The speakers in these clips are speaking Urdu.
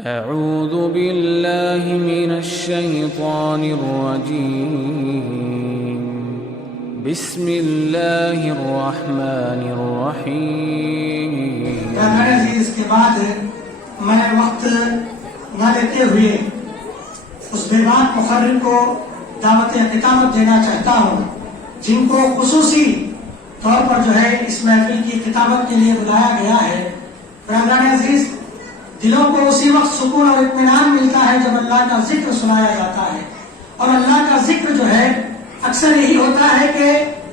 أعوذ بالله من الشيطان الرجيم بسم الله الرحمن الرحيم. اس کے بعد میں وقت نہ لیتے ہوئے اس بے بات مقرر کو دعوت خطابت دینا چاہتا ہوں جن کو خصوصی طور پر جو ہے اس محفل کی خطابت کے لیے بلایا گیا ہے. برادران عزیز، دلوں کو اسی وقت سکون اور اطمینان ملتا ہے جب اللہ کا ذکر سنایا جاتا ہے، اور اللہ کا ذکر جو ہے اکثر یہی ہوتا ہے کہ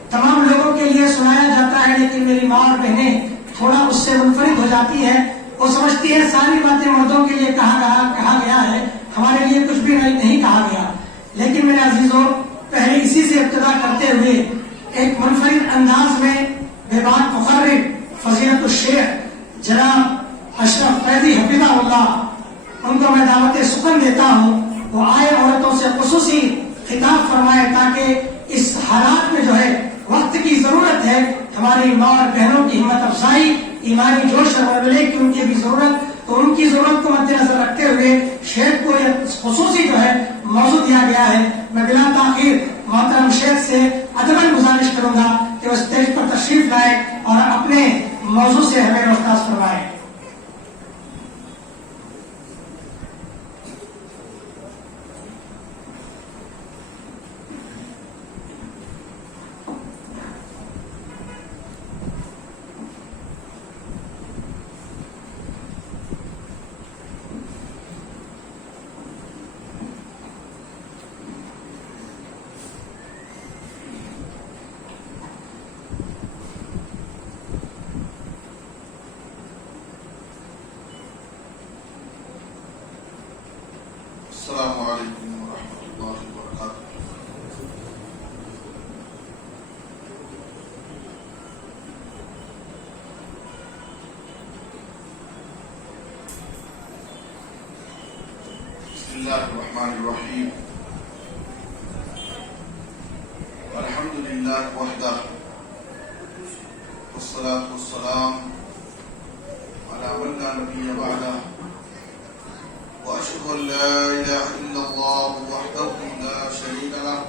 تمام لوگوں کے لیے سنایا جاتا ہے، لیکن میری ماں اور بہنیں تھوڑا اس سے منفرد ہو جاتی ہے. وہ سمجھتی ہے ساری باتیں مردوں کے لیے کہا گیا ہے، ہمارے لیے کچھ بھی نہیں کہا گیا. لیکن میرے عزیزوں، پہلے اسی سے ابتدا کرتے ہوئے ایک منفرد انداز میں بے بات مقرر فضیلت الشیخ جناب اشرف فیضی حفظہ اللہ، ان کو میں دعوت سخن دیتا ہوں، وہ آئے عورتوں سے خصوصی خطاب فرمائے تاکہ اس حالات میں جو ہے وقت کی ضرورت ہے، ہماری ماں اور بہنوں کی ہمت افزائی، ایمانی جوش اور ملے کی ان کی بھی ضرورت، تو ان کی ضرورت کو مد نظر رکھتے ہوئے شیخ کو یہ خصوصی جو ہے موضوع دیا گیا ہے. میں بلا تاخیر محترم شیخ سے ادباً گزارش کروں گا کہ وہ اسٹیج پر تشریف لائے اور اپنے موضوع سے ہمیں روشناس فرمائے. السلام علیکم ورحمۃ اللہ وبرکاتہ. بسم اللہ الرحمن الرحیم. الحمد للہ وحدہ والصلاة والسلام علی من لا نبی بعدہ وأشهد أن لا إله إلا الله وحده لا شريك له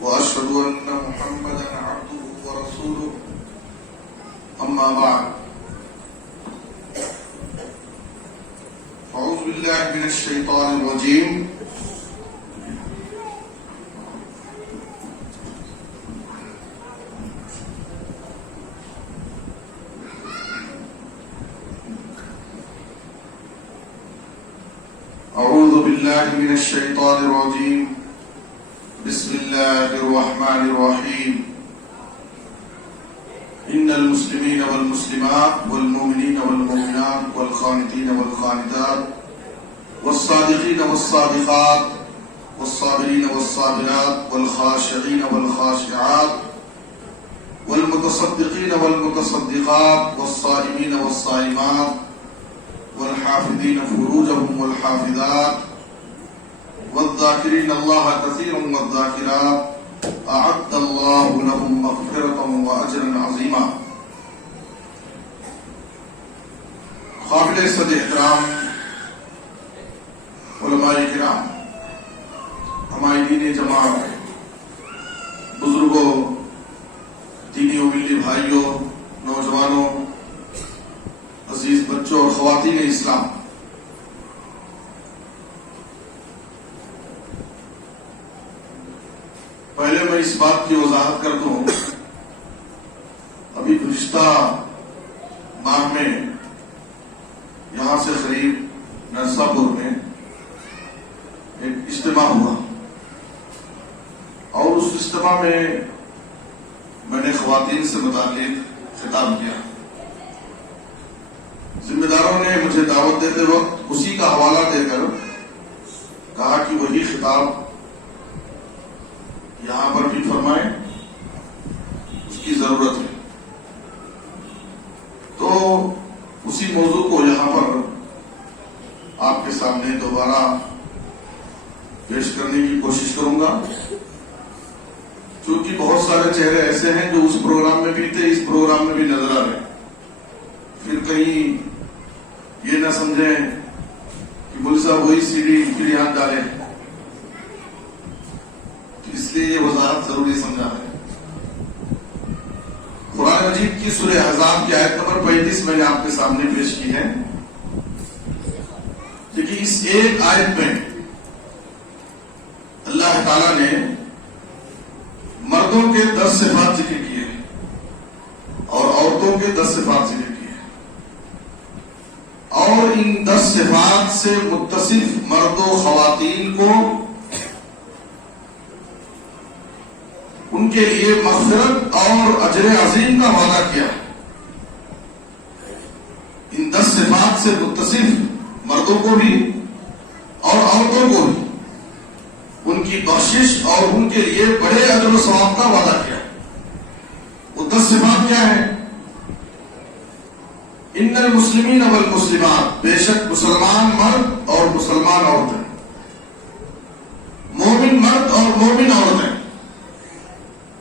وأشهد أن محمدا عبده ورسوله. أما بعد، أعوذ بالله من الشيطان الرجيم. أعوذ بالله من الشيطان الرجيم. بسم الله الرحمن الرحيم. إن المسلمين والمسلمات والمؤمنين والمؤمنات والقانتين والقانتات والصادقين والصادقات والصابرين والصابرات والخاشعين والخاشعات والمتصدقين والمتصدقات والصائمين والصائمات والحافظين فروجهم والحافظات والذاكرين الله كثيرا والذاكرات أعد الله لهم مغفرة وأجرا عظيما. قابل صد احترام علماء کرام، ہمارے جماعت، بزرگوں، دینی و ملی بھائیوں، نوجوانوں، عزیز بچوں اور خواتین اسلام، پہلے میں اس بات کی وضاحت کر دوں، ابھی گزشتہ ماہ میں یہاں سے قریب نرسا پور میں ایک اجتماع ہوا، اور اس اجتماع میں میں نے خواتین سے متعلق خطاب کیا. ذمہ داروں نے مجھے دعوت دیتے وقت اسی کا حوالہ دے کر کہا کہ وہی خطاب یہاں پر بھی فرمائیں، اس کی ضرورت ہے. تو اسی موضوع کو یہاں پر آپ کے سامنے دوبارہ پیش کرنے کی کوشش کروں گا، چونکہ بہت سارے چہرے ایسے ہیں جو اس پروگرام میں بھی تھے، اس پروگرام پروگرام میں بھی نظر آ رہے ہیں، پھر کہیں یہ نہ سمجھیں کہ مول صاحب وہی سیڑھی پھر یہاں ڈالیں، تو اس لیے یہ وضاحت ضروری سمجھا ہے۔ قرآن مجید کی سورہ احزاب کی آیت نمبر 35 میں نے آپ کے سامنے پیش کی ہے۔ دیکھیے اس ایک آیت میں اللہ تعالیٰ نے مردوں کے 10 صفات ذکر کیے ہیں اور عورتوں کے 10 صفات ذکر کیے ہیں، اور ان 10 صفات سے متصف مرد و خواتین کو ان کے لیے مغفرت اور اجر عظیم کا وعدہ کیا ہے۔ ان 10 صفات سے متصف مردوں کو بھی اور عورتوں کو بھی ان کی بخشش اور ان کے لیے بڑے اجر و ثواب کا وعدہ کیا ہے۔ وہ 10 صفات کیا ہیں؟ ان المسلمین والمسلمات، بے شک مسلمان مرد اور مسلمان عورتیں، مومن مرد اور مومن عورتیں،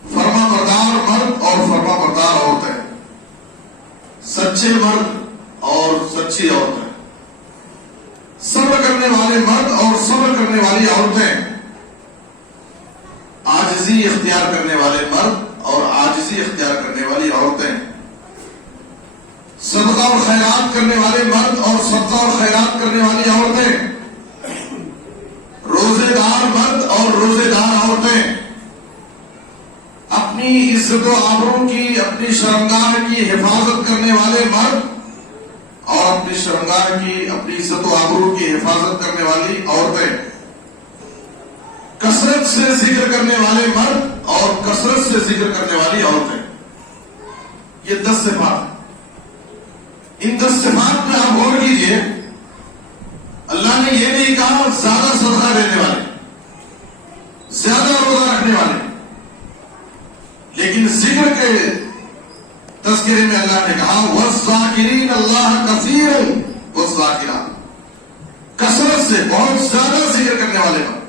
فرما بردار مرد اور فرما بردار عورتیں، سچے مرد اور سچی عورتیں، صبر کرنے والے مرد اور صبر کرنے والی عورتیں، عاجزی اختیار کرنے والے مرد اور عاجزی اختیار کرنے والی عورتیں، صدقہ اور خیرات کرنے والے مرد اور صدقہ اور خیرات کرنے والی عورتیں، روزے دار مرد اور روزے دار عورتیں، اپنی عزت و آبرو کی، اپنی شرمگاہ کی حفاظت کرنے والے مرد اور اپنی شرمگاہ کی، اپنی عزت و آبرو کی حفاظت کرنے والی عورتیں، کثرت سے ذکر کرنے والے مرد اور کثرت سے ذکر کرنے والی عورتیں۔ یہ 10 صفات ہیں۔ ان 10 صفات میں آپ غور کیجئے، اللہ نے یہ نہیں کہا زیادہ صدقہ دینے والے، زیادہ روزہ رکھنے والے، لیکن ذکر کے تذکرے میں اللہ نے کہا وَالذَّاكِرِينَ اللَّهَ كَثِيرًا وَالذَّاكِرَاتِ، کثرت سے بہت زیادہ ذکر کرنے والے مرد۔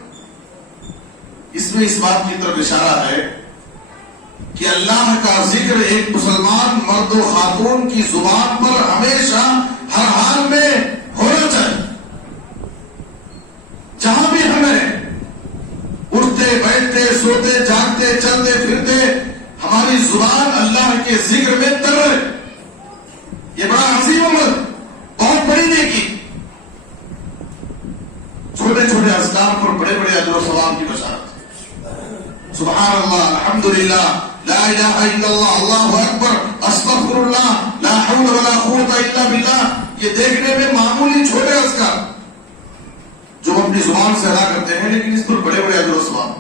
اس میں اس بات کی طرف اشارہ ہے کہ اللہ کا ذکر ایک مسلمان مرد و خاتون کی زبان پر ہمیشہ ہر حال میں ہونا چاہیے۔ جہاں بھی ہمیں اٹھتے بیٹھتے سوتے جاگتے چلتے پھرتے ہماری زبان اللہ کے ذکر میں تر رہے، یہ بڑا عظیم عمل، بہت بڑی نیکی۔ چھوٹے چھوٹے اذکار پر بڑے بڑے اجر و ثواب کی بشارت۔ سبحان اللہ، الحمدللہ، لا الہ الا اللہ، اللہ اکبر، استغفر اللہ، لا حول ولا قوت الا باللہ، یہ دیکھنے میں معمولی چھوٹے اذکار جو ہم اپنی زبان سے ادا کرتے ہیں، لیکن اس پر بڑے بڑے اجر و ثواب۔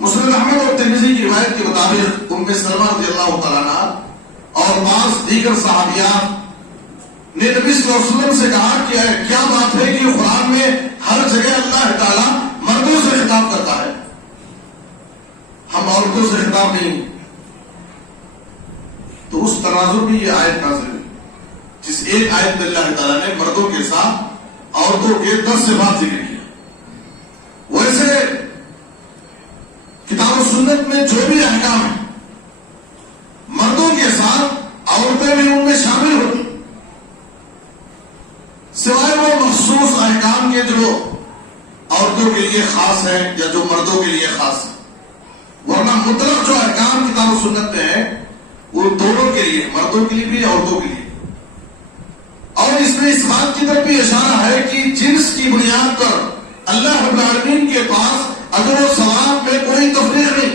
مسند احمد اور ترمذی کی روایت کے مطابق ام سلمہ رضی اللہ تعالیٰ عنہا اور بعض دیگر صحابیات نے نبی صلی اللہ علیہ وسلم سے کہا کہ کیا بات ہے کہ قرآن میں ہر جگہ اللہ تعالیٰ مردوں سے خطاب کرتا ہے، ہم عورتوں سے خطاب نہیں؟ تو اس تناظر میں یہ آیت نازل ہوئی، جس ایک آیت میں اللہ تعالیٰ نے مردوں کے ساتھ عورتوں کے 10 صفات ذکر کیا۔ ویسے کتاب و سنت میں جو بھی احکام ہیں مردوں کے ساتھ عورتیں بھی ان میں شامل ہوتی، سوائے وہ مخصوص احکام کے جو عورتوں کے لیے خاص ہیں یا جو مردوں کے لیے خاص ہیں، ورنہ مطلق جو احکام کتاب و سنت میں ہے وہ دونوں کے لیے، مردوں کے لیے بھی عورتوں کے لیے۔ اور اس میں اس بات کی طرف بھی اشارہ ہے کہ جنس کی بنیاد پر اللہ رب العالمین کے پاس اجر و ثواب میں کوئی تفریق نہیں۔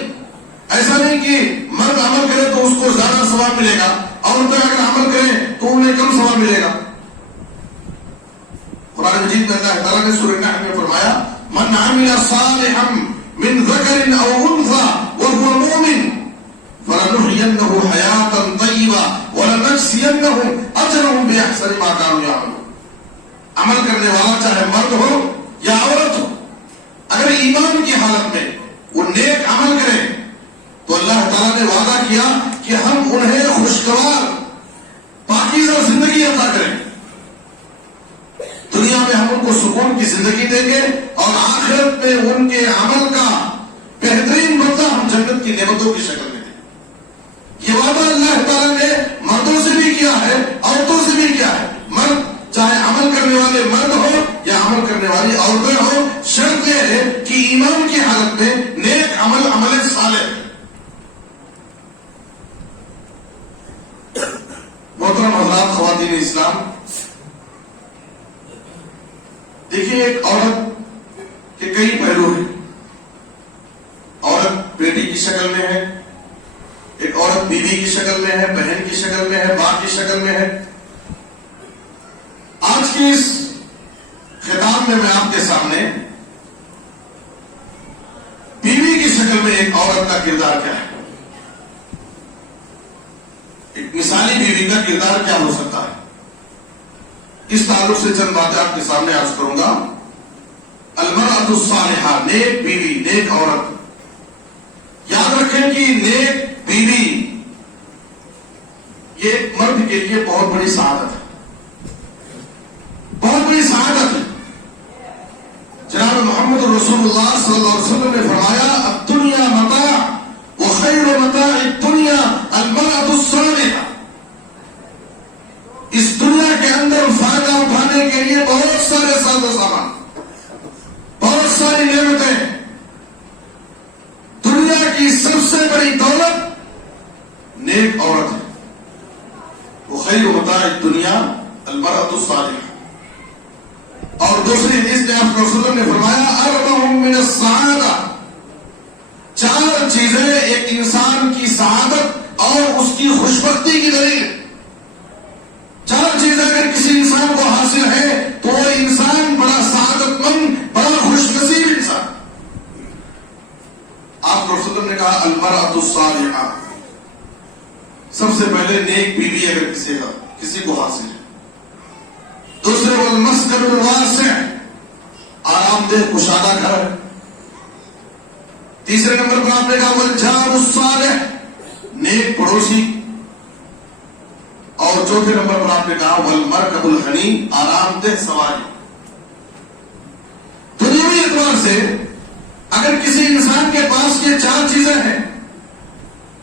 ایسا نہیں کہ مرد عمل کرے تو اس کو زیادہ ثواب ملے گا، عورتیں اگر عمل کریں تو انہیں کم ثواب ملے گا۔ قرآن مجید میں اللہ تعالیٰ نے سورہ نحل میں فرمایا من عمل صالحا من ذکر او انثى وهو مؤمن فلنحيينه حياة طيبة ولنجزينهم اجرهم باحسن ما كانوا يعملون۔ عمل کرنے والا چاہے مرد ہو یا عورت ہو، اگر ایمان کی حالت میں وہ نیک عمل کرے تو اللہ تعالیٰ نے وعدہ کیا کہ ہم انہیں خوشگوار پاکیزہ زندگی عطا کریں، دنیا میں ہم ان کو سکون کی زندگی دیں گے اور آخرت میں ان کے عمل کا بہترین بدلہ ہم جنت کی نعمتوں کی شکل میں دیں گے۔ یہ وعدہ اللہ تعالیٰ نے کیا ہے، عورتوں سے بھی کیا ہے. مرد چاہے عمل کرنے والے مرد ہو یا عمل کرنے والی عورتیں ہو، شرط یہ ہے کہ ایمان کی حالت میں نیک عمل عمل صالح. محترم حضرات، خواتین اسلام، دیکھیے ایک عورت کے کئی پہلو ہیں. عورت بیٹی کی شکل میں ہے، ایک عورت بیوی کی شکل میں ہے، بہن کی شکل میں ہے، ماں کی شکل میں ہے. آج کی اس خطاب میں آپ کے سامنے بیوی کی شکل میں ایک عورت کا کردار کیا ہے، ایک مثالی بیوی کا کردار کیا ہو سکتا ہے، اس تعلق سے چند باتیں آپ کے سامنے عرض کروں گا. المرأة الصالحہ، نیک بیوی، نیک عورت. یاد رکھیں کہ نیک بیوی یہ مرد کے لیے بہت بڑی سعادت ہے، بہت بڑی سعادت ہے. جناب محمد رسول اللہ صلی اللہ علیہ وسلم نے فرمایا الدنیا متاع وخیر متاع الدنیا المرأة الصالحہ. اس دنیا کے اندر فائدہ اٹھانے کے لیے بہت سارے ساز و سامان، بہت ساری نعمتیں. دنیا کی سب سے بڑی دولت نیک عورت ہے. وخیر متاع الدنیا المرأة الصالحہ. اور دوسری حدیث میں آپ رسول اللہ نے فرمایا اربع من السعادہ، 4 چیزیں ایک انسان کی سعادت اور اس کی خوشبختی کی دلیل. 4 چیزیں اگر کسی انسان کو حاصل ہے تو وہ انسان بڑا سعادت مند، بڑا خوش نصیب انسان. آپ رسول اللہ نے کہا المرأة الصالحہ، سب سے پہلے نیک بیوی اگر کسی کو حاصل ہے. دوسرے والمسکن الواسع، آرام دہ کشادہ گھر. تیسرے نمبر پر آپ نے کہا والجار الصالح، نیک پڑوسی. اور چوتھے نمبر پر آپ نے کہا والمرکب الحنین، آرام دہ سواری. دنیاوی اعتبار سے اگر کسی انسان کے پاس یہ 4 چیزیں ہیں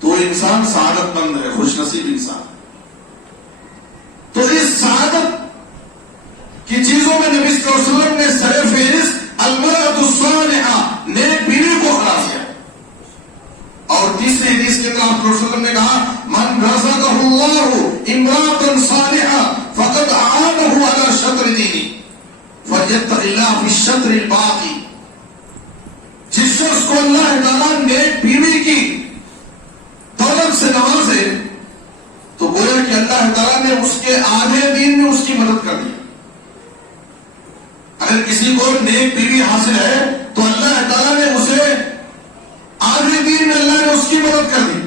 تو وہ انسان سعادت مند ہے، خوش نصیب انسان. تو اس سعادت کی چیزوں میں نبی صلی اللہ علیہ وسلم نے سر فہرست المرأة الصالحہ، نیک بیوی کو خاص کیا. اور تیسری حدیث کے اندر آپ رسول اللہ نے کہا من رزقہ اللہ امرأة صالحہ فقد اعانہ علی شطر دینہ فلیتق اللہ فی الشطر الباقی. جس شخص کو اللہ تعالیٰ نیک بیوی کی دولت سے نوازے تو گویا کہ اللہ تعالیٰ نے اس کے آدھے دین میں اس کی مدد کر دی. اگر کسی کو نیک بیوی حاصل ہے تو اللہ تعالیٰ نے اسے آدھے دین میں اللہ نے اس کی مدد کر دی.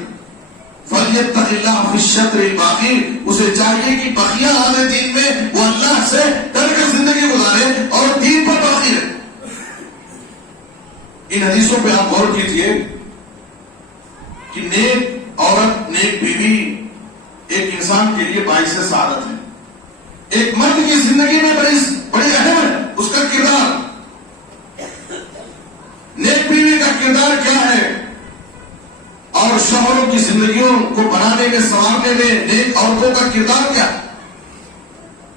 فَلْيَتَّقِ اللَّهَ فِي الشَّطْرِ الْبَاقِي، اسے چاہیے کہ بقیہ آدھے دین میں وہ اللہ سے ڈر کر زندگی گزارے اور دین پر باقی رہے. ان حدیثوں پہ آپ غور کیجیے کہ نیک عورت، نیک بیوی ایک انسان کے لیے باعث سعادت ہے. ایک مرد کی زندگی میں بڑی اہم ہے اس کا کردار. نیک بیوی کا کردار کیا ہے اور شوہروں کی زندگیوں کو بنانے میں، سنوارنے میں نیک عورتوں کا کردار کیا.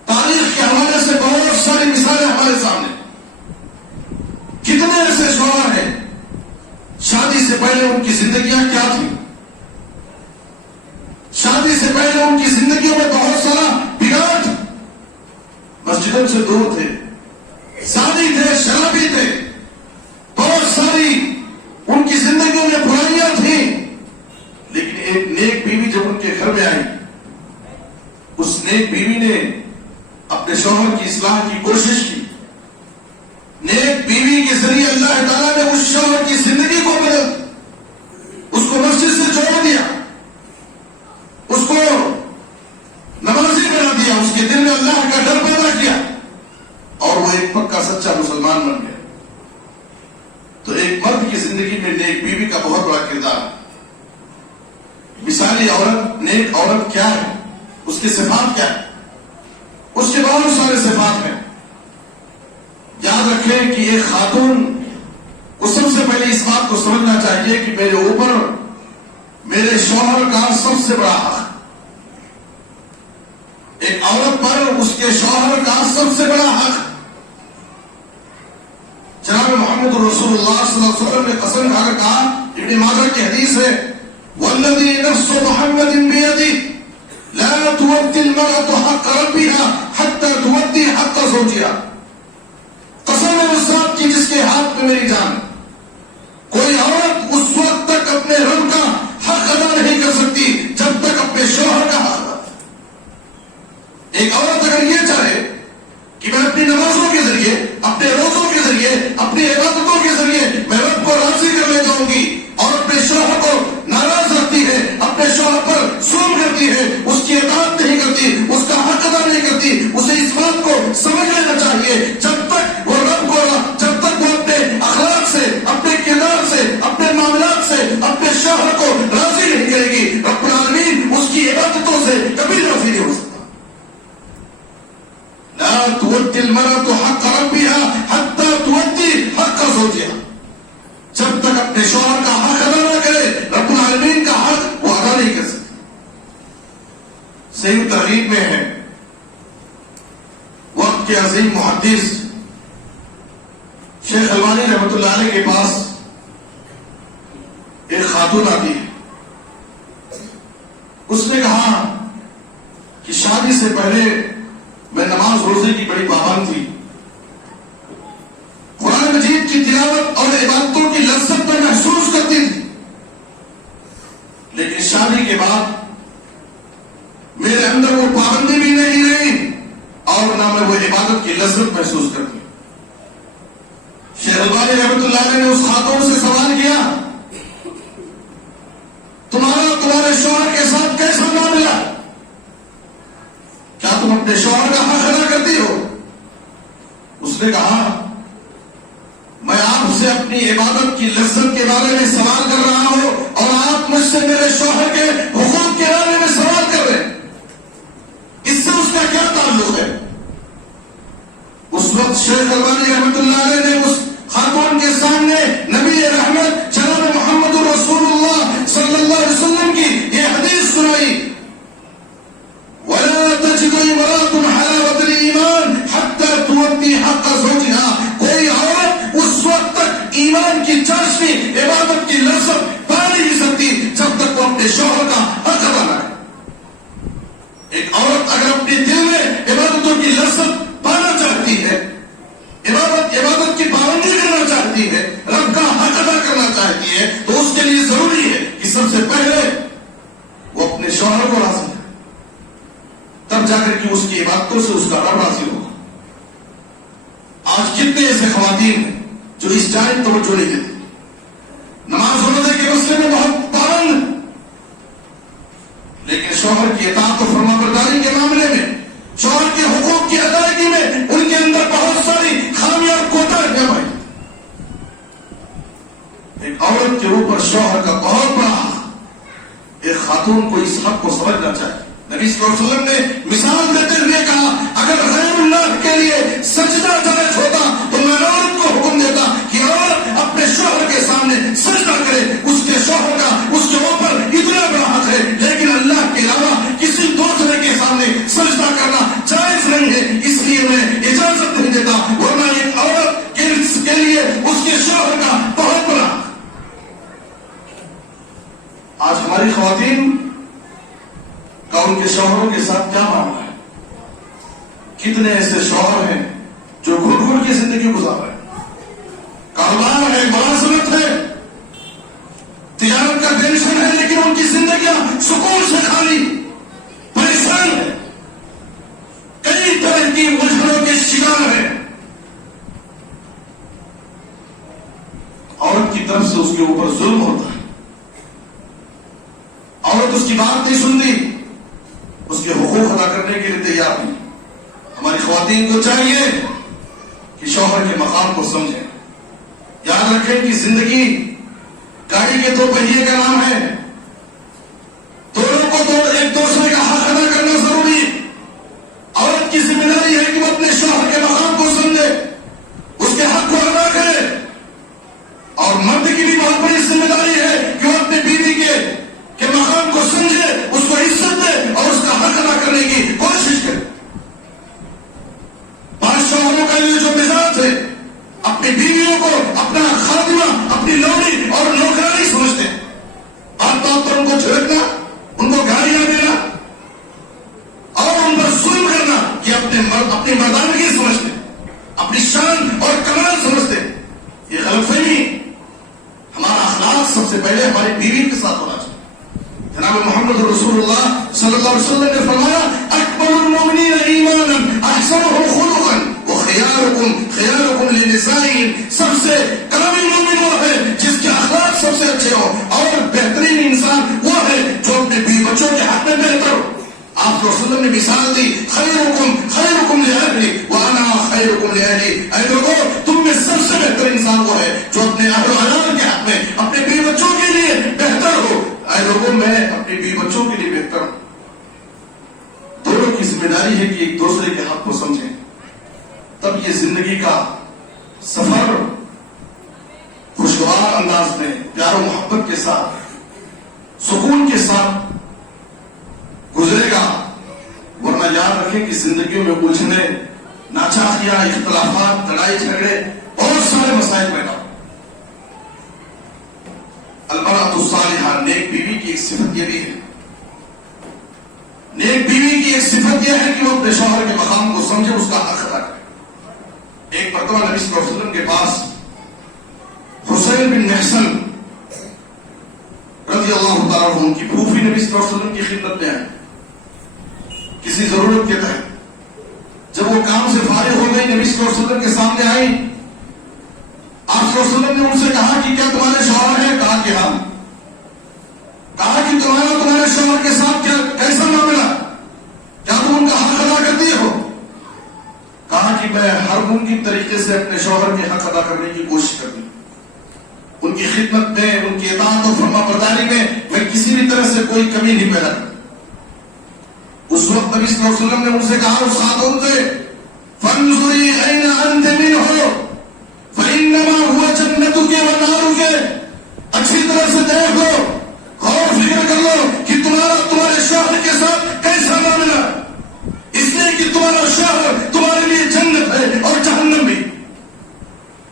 تاریخ کے حوالے سے بہت ساری مثالیں ہمارے سامنے. کتنے ایسے شوہر ہیں شادی سے پہلے ان کی زندگیاں کیا تھیں، شادی سے پہلے ان کی زندگیوں میں بہت سارا بگاڑ تھا، مسجدوں سے دور تھے، شادی تھے، شرابی تھے، بہت ساری ان کی زندگیوں میں برائیاں تھیں. لیکن ایک نیک بیوی جب ان کے گھر میں آئی، اس نیک بیوی نے اپنے شوہر کی اصلاح کی کوشش کی. نیک بیوی کے ذریعے اللہ تعالیٰ نے اس شوہر کی زندگی کو بدل، اس کو مسجد سے جوڑ دیا، اس کو نمازی بنا دیا، اس کے دل میں اللہ کا ڈر پیدا کیا اور وہ ایک پکا سچا مسلمان بن گیا. تو ایک مرد کی زندگی میں نیک بیوی کا بہت بڑا کردار ہے. مثالی عورت، نیک عورت کیا ہے، اس کی صفات کیا ہے، اس کے بہت سارے صفات ہیں. یاد رکھیں کہ ایک خاتون کو سب سے پہلے اس بات کو سمجھنا چاہیے کہ میرے اوپر میرے شوہر کا سب سے بڑا حق. شوہر کا سب سے بڑا حق. جناب محمد رسول اللہ صلی اللہ علیہ وسلم نے قسم کھا کر کہا, ابن ماجہ کی حدیث ہے, والذی نفس محمد بیدہ لا تؤدی المرأة حق ربها حتى تؤدی حق زوجها. قسم ہے اس ذات کی جس کے ہاتھ میں میری جان, کوئی عورت اس وقت تک اپنے رب کا حق ادا نہیں کر سکتی جب تک اپنے شوہر کا حق ادا. ایک عورت اگر یہ چاہے کہ میں اپنی نمازوں کے ذریعے, اپنے روزوں کے ذریعے, اپنی عبادتوں کے ذریعے میں رب کو راضی کر لے جاؤں گی, اور اپنے شوہر کو ناراض رکھتی ہے, اپنے شوہر پر ظلم کرتی ہے, اس کی اطاعت نہیں کرتی, اس کا حق ادا نہیں کرتی, اسے اس بات کو سمجھ لینا چاہیے جب تک وہ رب کو, جب تک وہ اپنے اخلاق سے, اپنے کردار سے, اپنے معاملات سے اپنے شوہر کو راضی نہیں کرے گی, رب العالمین اس کی عبادتوں سے کبھی راضی نہیں ہو سکتا. لا تؤدي المرأة حق ربها حتى تؤدي حق زوجها. جب تک اپنے شوہر کا حق ادا نہ کرے رب العالمین کا حق وہ ادا نہیں کر سکتے. صحیح ترغیب میں ہے, وقت کے عظیم محدث شیخ البانی رحمۃ اللہ علیہ کے پاس ایک خاتون آتی ہے. اس نے کہا کہ شادی سے پہلے میں نماز روزے کی بڑی پابند تھی, قرآن مجید کی تلاوت اور عبادتوں کی لذت میں محسوس کرتی تھی, لیکن شادی کے بعد میرے اندر وہ پابندی بھی نہیں رہی اور نہ میں وہ عبادت کی لذت محسوس کرتی. شیخ البانی رحمۃ اللہ علیہ نے اس خاتون سے سوال کیا, تمہارے شوہر کے ساتھ کیسا معاملہ, کیا تم اپنے شوہر کا حق ادا کرتی ہو؟ اس نے کہا, میں آپ سے اپنی عبادت کی لذت کے بارے میں سوال کر رہا ہوں اور آپ مجھ سے میرے شوہر کے حقوق کے بارے میں سوال کر رہے ہیں, اس سے اس کا کیا تعلق ہے؟ اس وقت شیخ البانی رحمۃ اللہ علیہ نے اس خاتون کے سامنے نبی رحمت جناب محمد رسول اللہ صلی اللہ علیہ وسلم کی یہ حدیث سنائی, وَلَا تَجِدُ امْرَأَةٌ حَلَاوَةَ الْإِيمَانِ حَتَّى تُؤَدِّي حَقَّ زَوْجِهَا. کوئی عورت اس وقت تک ایمان کی چاشنی, عبادت کی لذت پا نہیں سکتی جب تک وہ اپنے شوہر کا حق ادا نہ کرے. ایک عورت اگر اپنے دل میں عبادتوں کی لذت پانا چاہتی ہے, عبادت کی پابندی کرنا چاہتی ہے, رب کا حق ادا کرنا چاہتی ہے, تو اس کے لیے ضروری ہے کہ سب سے پہلے وہ اپنے شوہر کو راضی کرے, تب جا کر کے اس کی عبادتوں سے اس کا رب راضی ہوگا. آج کتنے ایسے خواتین ہیں جو اس جانب توجہ نہیں دیتے, نماز روزے کے مسئلے میں بہت پابند, لیکن شوہر کی اطاعت و فرمانبرداری کے معاملے میں, شوہر کے حقوق کی ادائیگی میں ان کے اندر بہت ساری خامیاں اور کوتاہیاں پائی. ایک عورت کے اوپر شوہر کا بہت بڑا حق, ایک خاتون کو اس حق کو سمجھنا چاہیے. نبی صلی اللہ علیہ وسلم نے مثال دیتے ہوئے کہا, اگر غیر اللہ کے لیے سجدہ جائز ہوتا تو میں عورت کو حکم دیتا کہ عورت اپنے شوہر کے سامنے سجدہ کرے. اس کے شوہر کا اس کے اوپر اتنا بڑا حق ہے, لیکن اللہ کے علاوہ کسی دوسرے کے سامنے سجدہ کرنا جائز نہیں ہے, اس لیے میں اجازت نہیں دیتا. ورنہ ایک عورت کے لیے اس کے شوہر کا بہت بڑا. آج ہماری خواتین کا ان کے شوہروں کے ساتھ کیا معاملہ ہے؟ کتنے ایسے شوہر ہیں جو گھٹ گھٹ کی زندگی گزار رہے ہیں, کاروبار ہے, ملازمت ہے, تجارت کا ٹینشن ہے, لیکن ان کی زندگیاں سکون سے خالی, پریشان ہے, کئی طرح کی مشکلوں کے شکار ہے. عورت کی طرف سے اس کے اوپر ظلم ہوتا ہے, عورت اس کی بات نہیں سنتی, اس کے حقوق ادا کرنے کے لیے تیار نہیں. ہماری خواتین کو چاہیے کہ شوہر کے مقام کو سمجھیں. یاد رکھیں کہ زندگی گاڑی کے دو پہیے کا نام ہے, دونوں کو تو ایک دوسرے کا حق ادا کرنا ضروری ہے. عورت کی ذمہ داری ہے کہ وہ اپنے شوہر کے مقام کو سمجھے, اس کے حق کو ادا کرے, اور مرد کی بھی بہت بڑی ذمہ داری ہے کہ وہ اپنے بیوی کے مقام کو سمجھے, اس کو عزت دے اور اس کا حق ادا کرنے کی کوشش کرے. صلی اللہ علیہ وسلم نے فرمایا اکمل المؤمنین ایمانا احسنهم خلقا وخياركم خياركم لنسائهم، سب سے کامل مومن وہ ہے جس کے اخلاق سب سے اچھے ہو، اور بہترین انسان وہ ہے جو اپنے بیوی بچوں کے حق میں بہتر ہو۔ آپ صلی اللہ علیہ وسلم نے مثال دی خیرکم خیرکم لأہلی وانا خیرکم لأہلی، اے لوگوں تم میں سب سے بہتر انسان وہ ہے جو اپنے اہل و عیال کے حق میں اپنے بیوی بچوں کے لیے بہتر ہو۔ اے لوگوں میں اپنے بیوی بچوں کے لیے بہتر ہوں۔ دونوں کی ذمہ داری ہے کہ ایک دوسرے کے حق کو سمجھیں، تب یہ زندگی کا سفر خوشگوار انداز میں پیار و محبت کے ساتھ سکون کے ساتھ گزرے گا، ورنہ یاد رکھیں کہ زندگیوں میں الجھنے، ناچاخیاں، اختلافات، لڑائی جھگڑے، بہت سارے مسائل پیدا ہو۔ المرأۃ الصالحہ، نیک بیوی کی ایک صفت یہ بھی ہے، نیک بیوی کی ایک صفت یہ ہے کہ وہ اپنے شوہر کے مقام کو سمجھے، اس کا حق ادا کرے۔ ایک مرتبہ نبی صلی اللہ علیہ وسلم کے پاس حسین بن محسن رضی اللہ تعالیٰ عنہ، ان کی پھوپھی نبی صلی اللہ علیہ وسلم کی خدمت میں آئی کسی ضرورت کے تحت۔ جب وہ کام سے فارغ ہو گئی، نبی صلی اللہ علیہ وسلم کے سامنے آئی، آپ صلی اللہ علیہ وسلم نے ان سے کہا کہ کیا تمہارے شوہر ہے؟ کہا کہ ہاں۔ کہا کہ تمہارے شوہر کے ساتھ کیسا معاملہ، کیا تم ان کا حق ادا کرتی ہو؟ کہا کہ میں ہر ممکن طریقے سے اپنے شوہر کے حق ادا کرنے کی کوشش کرتی ہوں، ان کی خدمت میں، ان کی اطاعت اور فرما برداری میں کسی بھی طرح سے کوئی کمی نہیں پیدا کرتی۔ اس وقت نبی صلی اللہ علیہ وسلم نے ان سے کہا، اس خاتون سے، فانظری این انت منہ فانما هو جنتک ونارک، اچھی طرح سے دیکھ لو، غور فکر کر لو کہ تمہارے شوہر کے ساتھ کیسا معاملہ، اس لیے کہ تمہارا شوہر تمہارے لیے جنت ہے اور جہنم بھی۔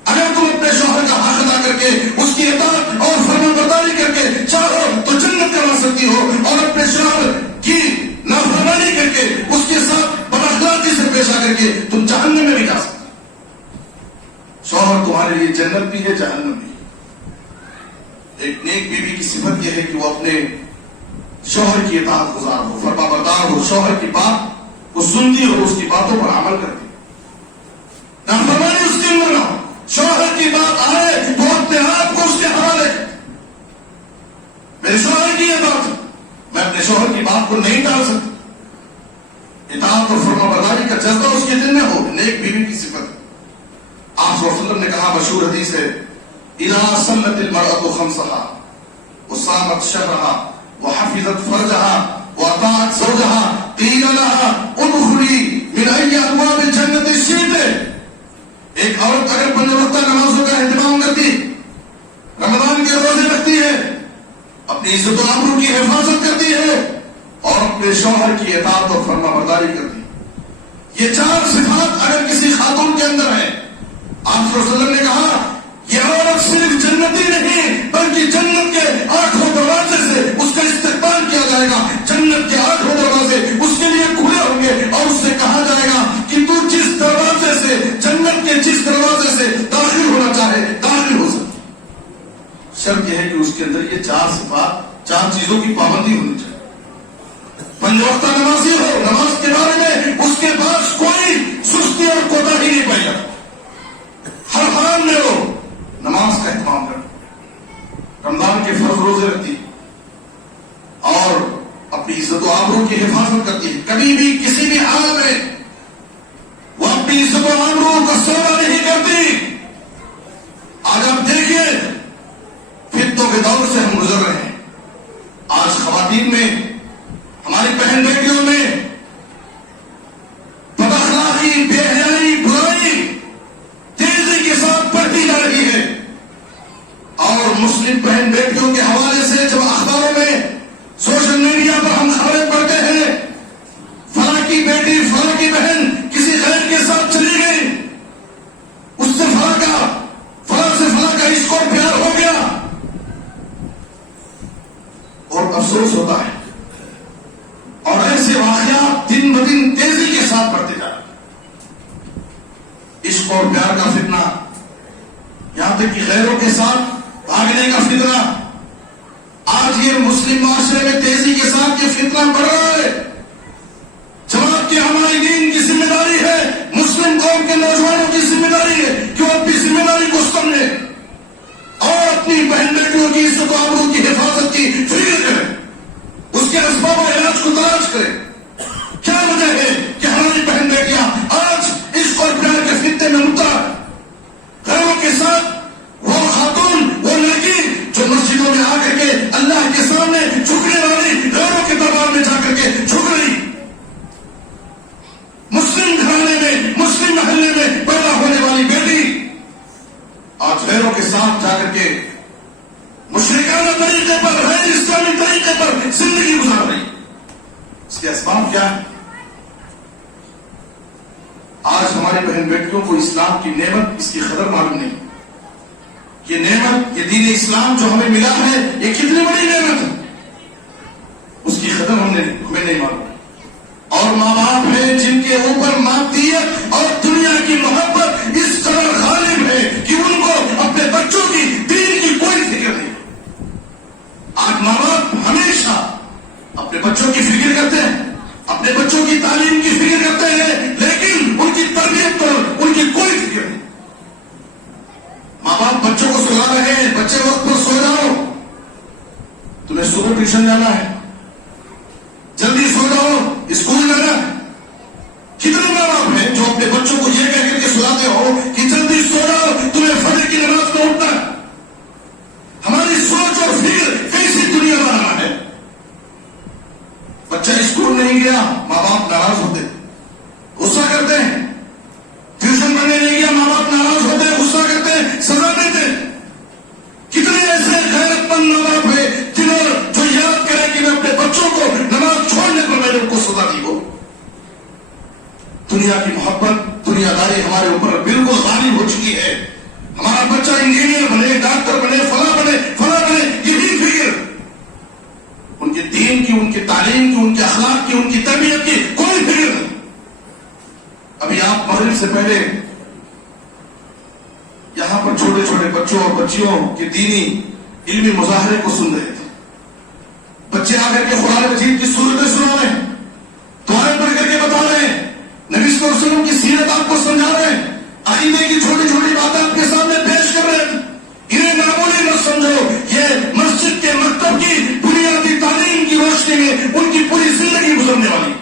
اگر تم اپنے شوہر کا حق ادا کر کے اس کی اطاعت اور فرما برداری کر کے چاہو تو جنت کروا سکتی ہو، اور اپنے شوہر کی نافرمانی کر کے اس کے ساتھ بداخلاقی سے پیش آ کر کے تم جہنم میں بھی جا سکتے۔ شوہر تمہارے لیے جنت بھی ہے، جہنم بھی۔ ایک نیک بیوی کی صفت یہ ہے کہ وہ اپنے شوہر کی اطاعت گزار ہو، فرما بردار ہو، شوہر کی بات وہ سنتی ہو، اس کی باتوں پر عمل کرتی ہو، نافرمانی اس کی نہ ہو۔ شوہر کی بات آئے تو اپنے آپ کو اس کے حوالے کرے، میرے شوہر کی یہ بات ہے، میں اپنے شوہر کی بات کو نہیں ٹال سکتا۔ اطاعت اور فرما برداری کا جذبہ اس کے دل میں ہو، نیک بیوی کی صفت ہے۔ آپ صلی اللہ علیہ وسلم نے کہا، مشہور حدیث ہے، اذا صلت المرأة خمسها وصامت شهرها وحفظت فرجها واطاعت زوجها قیل لها ادخلی من ای ابواب الجنت شئت۔ ایک عورت اگر پنج وقتہ نمازوں کا اہتمام کرتی، رمضان کے روزے رکھتی ہے، اپنی عزت و آبرو کی حفاظت کرتی ہے، اور اپنے شوہر کی اطاعت اور فرما برداری کرتی ہے، یہ چار صفات اگر کسی خاتون کے اندر ہے، آپ صلی اللہ علیہ وسلم نے کہا یہ عورت صرف جنتی نہیں بلکہ جنت کے 8 دروازے سے اس کا استقبال کیا جائے گا۔ جنت کے 8 دروازے اس کے لیے کھلے ہوں گے، اور اس سے کہا جائے گا کہ تو جس دروازے سے، جنت کے جس دروازے سے داخل ہونا چاہے داخل ہو سکے۔ شرط یہ ہے کہ اس کے اندر یہ 4 صفات، 4 چیزوں کی پابندی ہونی چاہیے۔ 5 وقتہ نمازی ہو، نماز کے بارے میں اس کے پاس کوئی سستی اور کوتاہی نہیں پائی جاتی، ہر حال میں ہو نماز کا اہتمام کرتی، رمضان کے فرض روزے رکھتی، اور اپنی عزت و آبرو کی حفاظت کرتی ہے، کبھی بھی کسی بھی حال میں وہ اپنی عزت و آبرو کا سودا نہیں کرتی۔ آج آپ دیکھیے فتنوں کے دور سے ہم گزر رہے ہیں، آج خواتین میں، ہماری بہن بیٹیوں میں بداخلاقی، بے حیائی، برائی تیزی کے ساتھ بڑھتی جا رہی ہے، اور مسلم بہن بیٹیوں کے حوالے سے جب اخباروں میں، سوشل میڈیا پر ہم خبریں پڑھتے ہیں، فلاں کی بیٹی، فلاں کی بہن کسی غیر کے ساتھ چلی گئی، اس سے فلاں سے فلاں کا عشق اور پیار ہو گیا، اور افسوس ہوتا ہے، اور ایسے واقعات دن بدن تیزی کے ساتھ بڑھتے جا رہے ہیں۔ عشق اور پیار کا فتنہ، یہاں تک کہ غیروں کے ساتھ بھاگنے کا فتنہ، آج آج یہ مسلم معاشرے میں تیزی کے ساتھ یہ فتنہ بڑھ رہا ہے. جماعت کے ہمارے دین کی ذمہ داری ہے, مسلم قوم کے نوجوانوں کی ذمہ داری ہے کہ وہ اپنی ذمہ داری کو سمجھیں اور اپنی بہن بیٹیوں کی عزت و آبرو کی حفاظت کی فکر کریں, اس کے اسباب و علاج کو تلاش کریں. کیا وجہ ہے کہ ہماری بہن بیٹیاں آج عشق اور پیار کے فتنے میں مبتلا ہیں؟ گھروں کے ساتھ وہ خاتون, وہ لڑکی جو مسجدوں میں آ کر کے اللہ کے سامنے جھکنے والی, گھروں کے دربار میں جا کر کے جھک رہی, مسلم گھرانے میں مسلم محلے میں پیدا ہونے والی بیٹی آج غیروں کے ساتھ جا کر کے مشرکانہ طریقے پر, غیر اسلامی طریقے پر زندگی گزار رہی. اس کے اسباب کیا ہے؟ آج ہماری بہن بیٹیوں کو اسلام کی نعمت, اس کی قدر معلوم نہیں. یہ نعمت, یہ دین اسلام جو ہمیں ملا ہے, یہ کتنی بڑی نعمت ہے, اس کی قدر ہمیں نہیں معلوم. اور ماں باپ ہیں جن کے اوپر مادیت اور دنیا کی محبت اس طرح غالب ہے کہ ان کو اپنے بچوں کی دین کی کوئی فکر نہیں. آج ماں باپ ہمیشہ اپنے بچوں کی فکر کرتے ہیں, اپنے بچوں کی تعلیم کی فکر کرتے ہیں, لیکن ان کی تربیت پر ان کی کوئی فکر نہیں. ماں باپ بچوں کو سلا رہے ہیں, بچے وقت پر سو جاؤ, تمہیں صبح ٹیوشن جانا ہے, جلدی سو جاؤ, اسکول جانا ہے. کتنے ماں باپ ہیں جو اپنے بچوں کو یہ کہہ کر کے سلاتے ہو کہ جلدی سو جاؤ, تمہیں فجر کی نماز میں اٹھنا ہے. ہماری سوچ اور فکر کیسی دنیا میں رہا ہے. بچہ اسکول نہیں گیا, ماں باپ ناراض ہوتے, غصہ کرتے ہیں. ٹیوشن پڑھنے نہیں گیا, ماں باپ ناراض ہوتے, غصہ کرتے, سزا دیتے. کتنے ایسے غیرت مند ماں باپ ہیں جنہوں جو یاد کریں کہ میں اپنے بچوں کو نماز چھوڑنے پر میں نے ان کو سزا دی ہو. دنیا کی محبت, دنیا داری ہمارے اوپر بالکل غالب ہو چکی ہے. ہمارا بچہ انجینئر بنے, ڈاکٹر بنے, فلاں بنے, فلاں بنے, یہی فکر. ان کے دین کی, ان کی تعلیم کی, ان کے اخلاق کی, ان کی تربیت کی کوئی فکر نہیں. ابھی آپ مغرب سے پہلے یہاں پر چھوٹے چھوٹے بچوں اور بچیوں کے دینی علمی مظاہرے کو سن رہے تھے. بچے آ کر کے قرآن مجید کی سورتیں سنا رہے ہیں, دعائیں پڑھ کر کے بتا رہے ہیں, نبی صلی اللہ علیہ وسلم کی سیرت آپ کو سمجھا رہے ہیں, عقیدے کی چھوٹی چھوٹی باتیں آپ کے سامنے پیش کر رہے ہیں. انہیں معمولی مت سمجھو, یہ مسجد کے مکتب کی بنیادی تعلیم کی روشنی میں ان کی پوری زندگی گزرنے والی,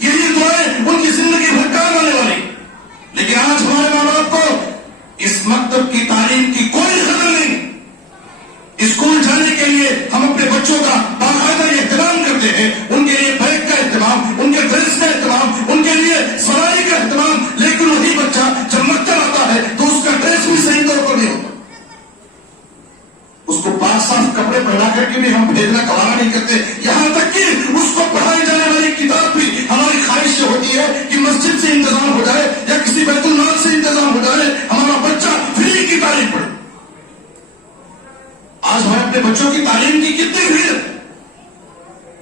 یہی دعائیں ان کی زندگی بھر کام آنے والی. لیکن آج ہمارے ماں باپ کو اس مکتب کی تعلیم کی کوئی قدر نہیں. اسکول جانے کے لیے ہم اپنے بچوں کا باقاعدہ اہتمام کرتے ہیں, ان کے لیے بیگ کا اہتمام, ان کے ڈریس کا اہتمام, ان کے لیے سواری کا اہتمام. لیکن وہی بچہ جب مکتب آتا ہے تو اس کا ڈریس بھی صحیح طور پر نہیں ہوتا. اس کو پاک صاف کپڑے پہنا کر کے بھی ہم بھیجنا گوارا نہیں کرتے. یہاں تک کہ اس کو پڑھائی جانے والی کتاب بھی ہماری خواہش یہ ہوتی ہے کہ مسجد سے انتظام ہو جائے یا کسی بیت المال سے انتظام ہو جائے, ہمارا بچہ فری کی تعلیم پڑھے. آج ہمیں اپنے بچوں کی تعلیم کی کتنی فکر ہے.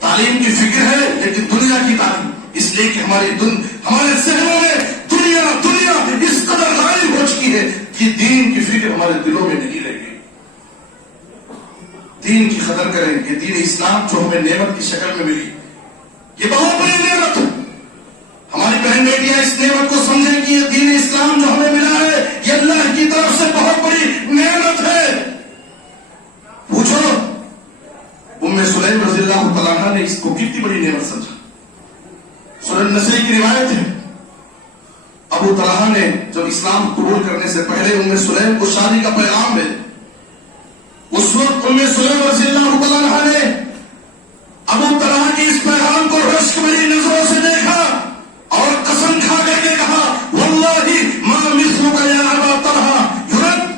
تعلیم کی فکر ہے لیکن دنیا کی تعلیم, اس لیے کہ ہمارے ذہنوں میں دنیا اس قدر غالب ہو چکی ہے کہ دین کی فکر ہمارے دلوں میں نہیں رہ گئی. دین کی قدر کریں. یہ دین اسلام جو ہمیں نعمت کی شکل میں ملی, یہ بہت بڑی نعمت ہے. ہماری بہن بیٹیاں اس نعمت کو سمجھیں کہ یہ دین اسلام جو ہمیں ملا ہے یہ اللہ کی طرف سے بہت بڑی نعمت ہے. پوچھو ام سلیم رضی اللہ تعالیٰ عنہ نے اس کو کتنی بڑی نعمت سمجھا. سنن نسائی کی روایت ہے, ابو طلحہ نے جب اسلام قبول کرنے سے پہلے ام سلیم کو شادی کا پیغام ہے, اس وقت ام سلیم رضی اللہ تعالیٰ عنہ نے ابو طلحہ کی اس پیغام کو رشک بھری نظروں سے دیکھا اور قسم کھا کر کے کہا, واللہ ما مثلک یا ابا طلحہ یرد.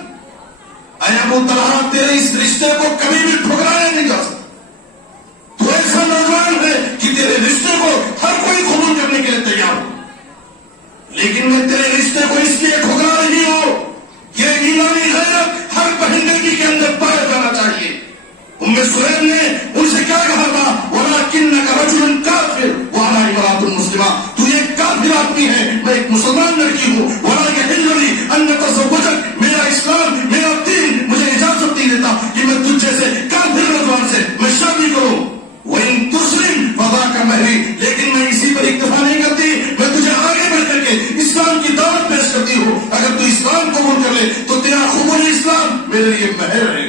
اے ابو طلحہ, تیرے اس رشتے کو کبھی بھی ٹھکرایا نہیں جا سکتا. تو ایسا نوجوان ہے کہ تیرے رشتے کو ہر کوئی قبول کرنے کے لیے تیار ہو, لیکن میں تیرے رشتے کو اس لیے ٹھکرا رہی ہوں, یہ ایمانی غیرت ہر بہن بیٹی کے اندر پایا جانا چاہیے. ام سلیم نے ان سے کیا کہا تھا, وَلَكِنَّكَ رَجُلٌ كَافِرٌ, میرے لیے مہر ہے،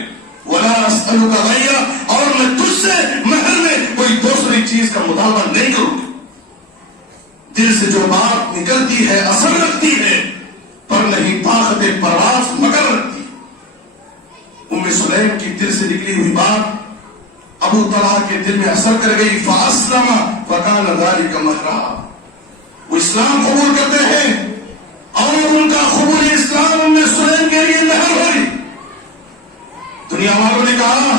وَلَا أَسْأَلُكَ غَيْرَهُ، اور میں تجھ سے مہر میں کوئی دوسری چیز کا مطالبہ نہیں کروں گا۔ دل سے جو بات نکلتی ہے اثر رکھتی ہے، پر نہیں طاقت پرواز مگر رکھتی ہے۔ ام سلیم کی دل سے نکلی ہوئی بات ابو طلحہ کے دل میں اثر کر گئی، فَأَسْلَمَ فَكَانَ ذَلِكَ مَهْرًا، وہ اسلام قبول کرتے ہیں اور ان کا قبول اسلام ام سلیم کے لیے مہر ہوئی۔ دنیا والوں نے کہا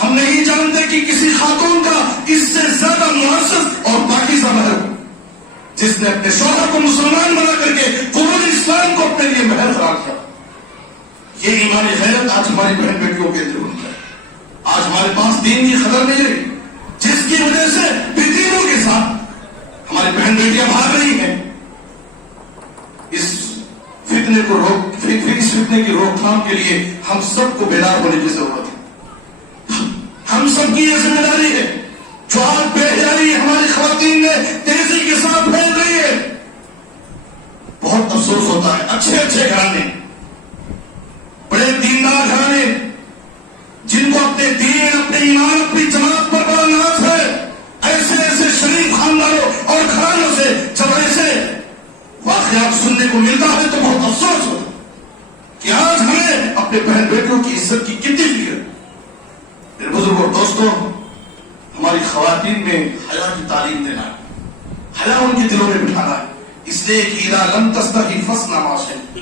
ہم نہیں جانتے کہ کسی خاتون کا اس سے زیادہ معزز اور پاکیزہ مہر ہو، جس نے اپنے شوہر کو مسلمان بنا کر کے قبول اسلام کو اپنے لیے مہر قرار کیا۔ یہ ایمانی غیرت آج ہماری بہن بیٹیوں کے اندر ہوئی ہے۔ آج ہمارے پاس دین کی قدر نہیں رہی، جس کی وجہ سے بے دینوں کے ساتھ ہماری بہن بیٹیاں بھاگ رہی ہیں۔ اس فتنے کو اس فتنے کی روک تھام کے لیے ہم سب کو بیدار ہونے کی ضرورت ہے۔ ہم سب کی یہ ذمہ داری ہے۔ جو آج بے حیائی ہماری خواتین میں تیزی کے ساتھ پھیل رہی ہے، بہت افسوس ہوتا ہے۔ اچھے اچھے گھرانے، بڑے دیندار گھرانے، جن کو اپنے دین، اپنے ایمان، اپنی جماعت پر بڑا ناز ہے، ایسے ایسے شریف خاندانوں اور گھرانوں سے جب ایسے واقعات سننے کو ملتا ہے تو بہت افسوس ہوتا ہے کہ آج ہمیں اپنے بہن بیٹوں کی عزت کی کتنی فکر ہے۔ میرے بزرگوں اور دوستوں، ہماری خواتین میں حیا کی تعلیم دینا ہے، حیا ان کے دلوں میں بٹھانا ہے، اس لیے کہ اذا لم تستحی فاصنع ما شئت،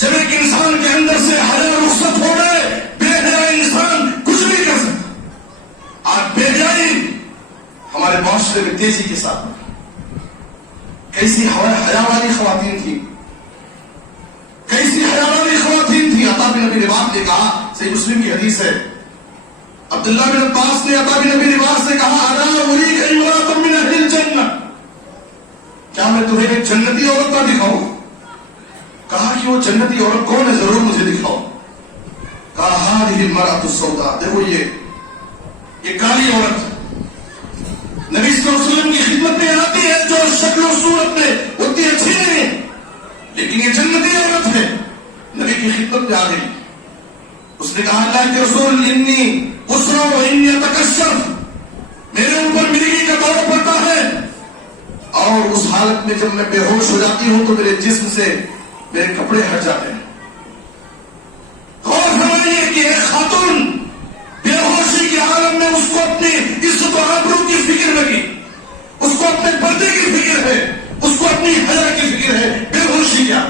جب ایک انسان کے اندر سے حیا رخصت ہو گئے، بے حیا انسان کچھ نہیں کر سکتا۔ آج بے حیائی ہمارے معاشرے میں تیزی کے ساتھ، کیسی حیا والی خواتین تھی، کیسی حیا والی خواتین تھی۔ عطا بن ابی رباح نے کہا، صحیح مسلم کی حدیث ہے، عبداللہ بن عباس نے عطا بن ابی رباح سے کہا، الا اریک امرأۃ من اہل الجنہ، کیا میں تمہیں ایک جنتی عورت کا دکھاؤں؟ کہا کہ وہ جنتی عورت کون ہے، ضرور مجھے دکھاؤ۔ کہا ہذہ المرأۃ السوداء، دیکھو یہ کالی عورت نبی صلی اللہ علیہ وسلم کی خدمت میں آتی ہے، جو شکل و صورت میں اتنی اچھی نہیں ہے، لیکن یہ جنتی عورت ہے، نبی کی خدمت میں آ گئی۔ اس نے کہا اللہ کے رسول، انی اسرع و انی اتکشف، میرے اوپر مرگی کا دور پڑتا ہے، اور اس حالت میں جب میں بے ہوش ہو جاتی ہوں تو میرے جسم سے میرے کپڑے ہٹ جاتے ہیں۔ غور فرمائیے کہ ایک خاتون بے ہوشی کے عالم میں اس کو اپنی عزت و آبرو کی فکر لگی، اس کو اپنے پردے کی فکر ہے، اس کو اپنی حیا کی فکر ہے، بے ہوشی کیا۔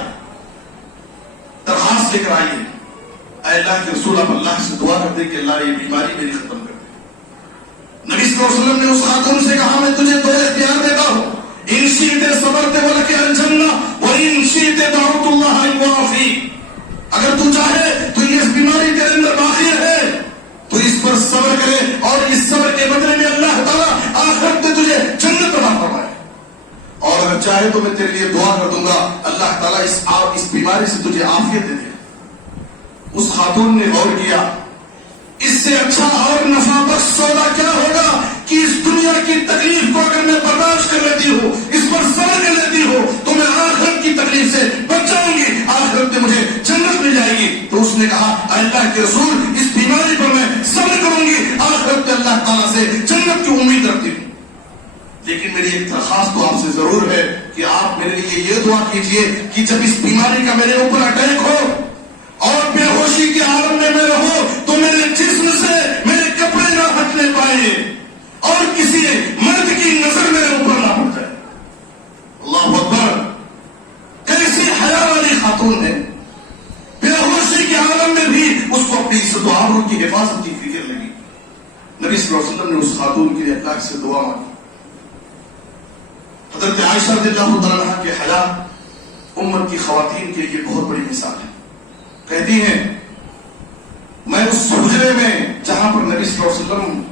درخواست لے کر آئیے، اے اللہ کے رسول، آپ اللہ سے دعا کرتے کہ اللہ یہ بیماری میری ختم کر دے۔ نبی صلی اللہ علیہ وسلم نے اس خاتون سے کہا، میں تجھے دو اختیار دیتا ہوں، ان شئت صبرت ولک الجنہ وان شئت دعوت اللہ ان یعافیک، اگر تو چاہے تو یہ بیماری تیرے اندر باقی ہے تو اس پر صبر کرے، اور اس صبر کے بدلے میں اللہ تعالیٰ آخرت میں تجھے جنت عطا فرمائے، اور اگر چاہے تو میں تیرے لیے دعا کر دوں گا اللہ تعالیٰ اس بیماری سے تجھے عافیت دے دے۔ اس خاتون نے غور کیا، اس سے اچھا اور نفع بخش سودا کیا ہوگا کہ اس دنیا کی تکلیف کو اگر میں برداشت کر لیتی ہوں، اس پر صبر کر لیتی ہوں، تو میں آخرت کی تکلیف سے بچ جاؤں گی، آخرت میں مجھے جنت مل جائے گی۔ تو اس نے کہا، اللہ کے رسول، اس بیماری پر میں صبر کروں گی، آخرت میں اللہ تعالیٰ سے جنت کی امید رکھتی ہوں، لیکن میری ایک درخواست تو آپ سے ضرور ہے کہ آپ میرے لیے یہ دعا کیجئے کہ جب اس بیماری کا میرے اوپر اٹیک ہو اور بے ہوشی کے عالم میں میں رہوں تو میرے جسم سے میرے کپڑے نہ ہٹنے پائے اور کسی مرد کی نظر میرے اوپر نہ پڑ جائے۔ اللہ اکبر، کیسی حیا والی خاتون ہے، بے ہوشی کے عالم میں بھی اس کو اپنی عزت و آبرو کی حفاظت کی فکر لگی۔ نبی صلی اللہ علیہ وسلم نے اس خاتون کے لیے اللہ سے دعا مانگی۔ حضرت عائشہ رضی اللہ تعالیٰ عنہا کے حیا امت کی خواتین کے لیے بہت بڑی مثال ہے۔ کہتی ہیں، میں اس حجرے میں جہاں پر نبی صلی اللہ علیہ وسلم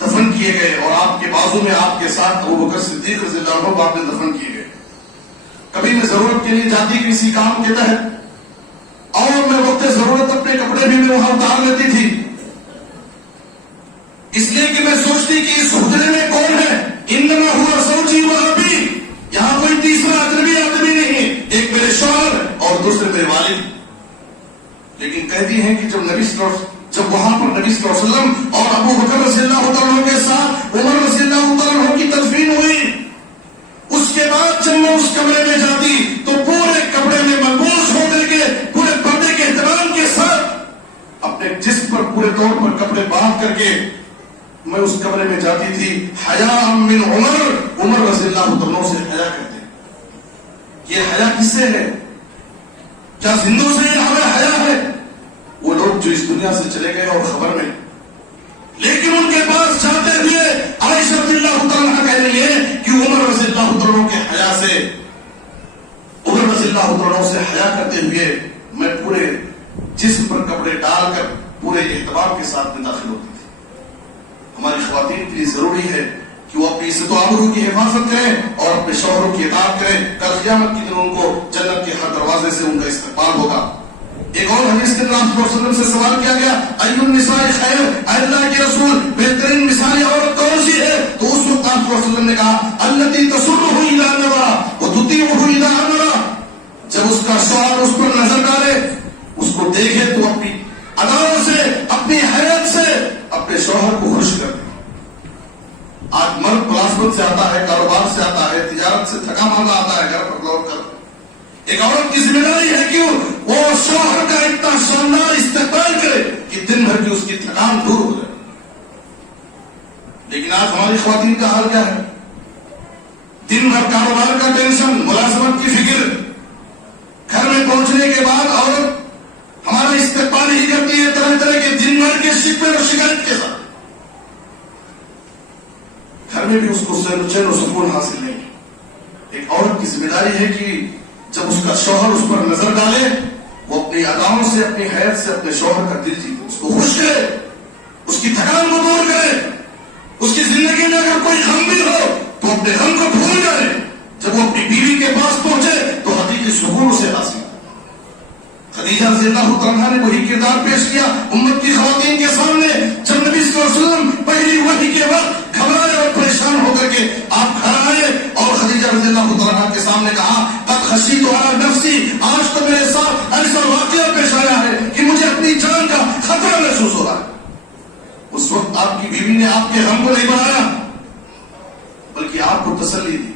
دفن کیے گئے اور آپ کے بازو میں آپ کے ساتھ ابو بکر صدیق رضی اللہ عنہ بعد میں دفن کیے گئے، کبھی میں ضرورت کے لیے جاتی کسی کام کے تحت اور میں وقت ضرورت اپنے کپڑے بھی میں وہاں اتار لیتی تھی، اس لیے کہ میں سوچتی کہ اس حجرے میں کون ہے، انما ہوا زوجی و ابی، یہاں کوئی تیسرا اجنبی آدمی نہیں، ایک میرے شوہر اور دوسرے میرے والد۔ نبی صلی اللہ علیہ وسلم جب وہاں پر نبی صلی اللہ علیہ وسلم اور ابو بکر رضی اللہ عنہ کے ساتھ عمر رضی اللہ عنہ کی تدفین ہوئی، اس کے بعد جب میں اس کمرے میں جاتی تو پورے کپڑے میں ملبوس ہو کر کے پورے پردے کے اہتمام کے ساتھ اپنے جسم پر پورے طور پر کپڑے باندھ کر کے میں اس کمرے میں جاتی تھی. حیا من عمر، عمر رضی اللہ عنہ سے حیا کرتے. یہ حیا کس سے ہے؟ کیا زندوں سے ہمیں حیا ہے؟ وہ لوگ جو اس دنیا سے چلے گئے اور خبر میں، لیکن ان کے پاس جاتے ہوئے عائشہ رضی اللہ عنہا کہہ رہی ہے کہ عمر رضی اللہ عنہ کے حیا سے، عمر رضی اللہ عنہ سے حیا کرتے ہوئے میں پورے جسم پر کپڑے ڈال کر پورے اہتمام کے ساتھ میں داخل ہوتی تھی. ہماری خواتین کے لیے ضروری ہے کہ وہ اپنی عزت و آبرو کی حفاظت کریں اور اپنے شوہروں کی اطاعت کریں. کل قیامت کے دن ان کو جنت کے ہر دروازے سے ان کا استقبال ہوگا. ایک اور حدیث کے اندر آپ صلی اللہ علیہ وسلم سے سوال کیا گیا، ای النساء خیر، اے اللہ کے رسول بہترین مثالی عورت کون سی ہے؟ تو اس وقت آپ صلی اللہ علیہ وسلم نے کہا التی تسرہ اذا نظر وتطیعہ اذا امر. جب اس کا شوہر اس پر نظر ڈالے، اس کو دیکھے تو اپنی اداؤں سے، اپنی حیات سے اپنے شوہر کو خوش کر دے. آج مرد ملازمت سے آتا ہے، کاروبار سے آتا ہے، تجارت سے تھکا ماندا آتا ہے، گھر پر لوٹ کر ایک عورت کی ذمہ داری ہے کہ وہ شوہر کا اتنا شاندار استقبال کرے کہ دن بھر کی اس کی تھکان دور ہو جائے. لیکن آج ہماری خواتین کا حال کیا ہے؟ دن بھر کاروبار کا ٹینشن، ملازمت کی فکر، گھر میں پہنچنے کے بعد عورت ہمارا استقبال ہی کرتی ہے طرح طرح کے دن بھر کے شکوے اور شکایت کے ساتھ. گھر میں بھی اس کو چین و سکون حاصل نہیں. ایک عورت کی ذمہ داری ہے کہ جب اس کا شوہر اس پر نظر ڈالے، وہ اپنی اداؤں سے، اپنی حیات سے اپنے شوہر کا دل جیتے، اس کو خوش کرے، اس کی تھکان کو دور کرے. اس کی زندگی میں اگر کوئی غم بھی ہو تو اپنے غم کو بھول جائے. جب وہ اپنی بیوی کے پاس پہنچے تو حقیقی سکون اسے حاصل. خدیجہ رضی اللہ عنہا نے وہی کردار پیش کیا امت کی خواتین کے سامنے. جب نبی صلی اللہ علیہ وسلم پہلی وحی کے وقت گھبرائے اور پریشان ہو کر کے آپ گھر آئے اور خدیجہ رضی اللہ عنہا کے سامنے کہا قد خشیت علی نفسی، آج تو میرے ساتھ ایسا واقعہ پیش آیا ہے کہ مجھے اپنی جان کا خطرہ محسوس ہو رہا ہے. اس وقت آپ کی بیوی نے آپ کے غم کو نہیں بڑھایا بلکہ آپ کو تسلی دی.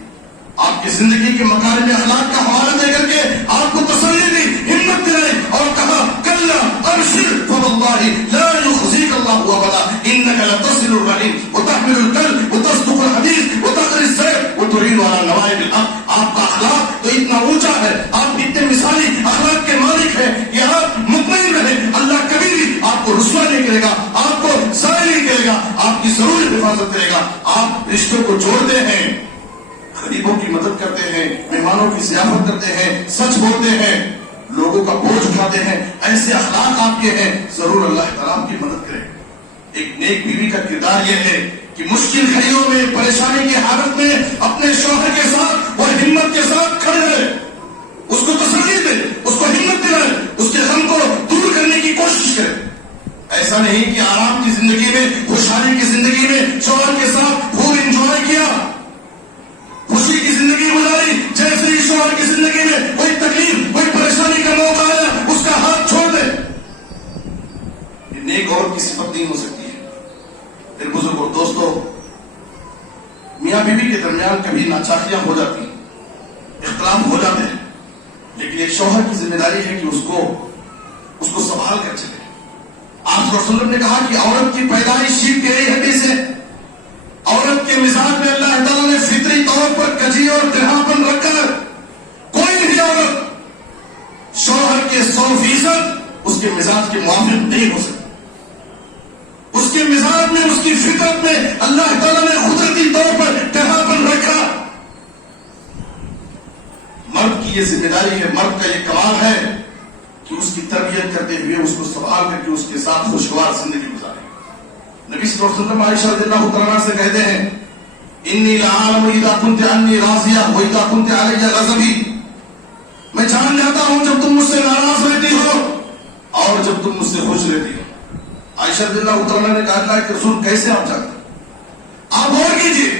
آپ کی زندگی کے مکارم اخلاق کا حوالہ دے کر کے آپ کو تسلی دی، ہمت دلائی اور کہا کلا ابشر فواللہ لا یخزیک اللہ ابدا انک لتصل الرحیم وتحمل الکل وتصدق الحدیث وتقری السیف وتعین علی نوائب الحق. آپ کا اخلاق تو اتنا اونچا ہے، آپ اتنے مثالی اخلاق کے مالک ہیں کہ آپ مطمئن رہیں اللہ کبھی بھی آپ کو رسوا نہیں کرے گا، آپ کو ضائع نہیں کرے گا، آپ کی ضرور حفاظت کرے گا. آپ رشتوں کو جوڑتے ہیں، غریبوں کی مدد کرتے ہیں، مہمانوں کی ضیافت کرتے ہیں، سچ بولتے ہیں، لوگوں کا بوجھ اٹھاتے ہیں. ایسے اخلاق آپ کے ہیں، ضرور اللہ تعالیٰ آپ کی مدد کرے. ایک نیک بیوی کا کردار یہ ہے کہ مشکل گھڑیوں میں، پریشانی کی حالت میں اپنے شوہر کے ساتھ اور ہمت کے ساتھ کھڑے رہے، اس کو تسلی دے، اس کو ہمت دلائے، اس کے غم کو دور کرنے کی کوشش کرے. ایسا نہیں کہ آرام کی زندگی میں، خوشحالی کی زندگی میں شوہر کے ساتھ خوب انجوائے کیا، خوشی کی زندگی گزاری، جیسے ہی شوہر کی زندگی میں کوئی تکلیف، کوئی پریشانی کا موقع آیا اس کا ہاتھ چھوڑ دے. یہ نیک عورت کی صفت نہیں ہو سکتی ہے. پھر بزرگوں، دوستوں، میاں بیوی کے درمیان کبھی ناچاکیاں ہو جاتی ہیں، اختلاف ہو جاتے ہیں، لیکن ایک شوہر کی ذمہ داری ہے کہ اس کو سنبھال کر چلے. آپ صلی اللہ علیہ وسلم نے کہا کہ عورت کی پیدائش ہی ٹیڑھی ہڈی سے. عورت کے مزاج میں اللہ تعالیٰ نے فطری طور پر کجی اور ٹیڑھاپن رکھا ہے. کوئی بھی عورت شوہر کے 100% اس کے مزاج کے موافق نہیں ہو سکتی. اس کے مزاج میں، اس کی فطرت میں اللہ تعالیٰ نے قدرتی طور پر ٹیڑھاپن رکھا. مرد کی یہ ذمہ داری ہے، مرد کا یہ کمال ہے کہ اس کی تربیت کرتے ہوئے اس کو سنبھال کر کے اس کے ساتھ خوشگوار زندگی گزارے. نبی صلی اللہ علیہ وسلم عائشہ رضی اللہ تعالیٰ سے کہتے ہیں انی لعالم اذا كنت عني راضیہ واذا كنت علی غضبی. میں جان جاتا ہوں جب تم مجھ سے ناراض رہتی ہو اور جب تم مجھ سے خوش رہتی ہو. عائشہ رضی اللہ تعالیٰ نے کہا اللہ کے رسول کیسے آپ جانتے؟ آپ غور کیجیے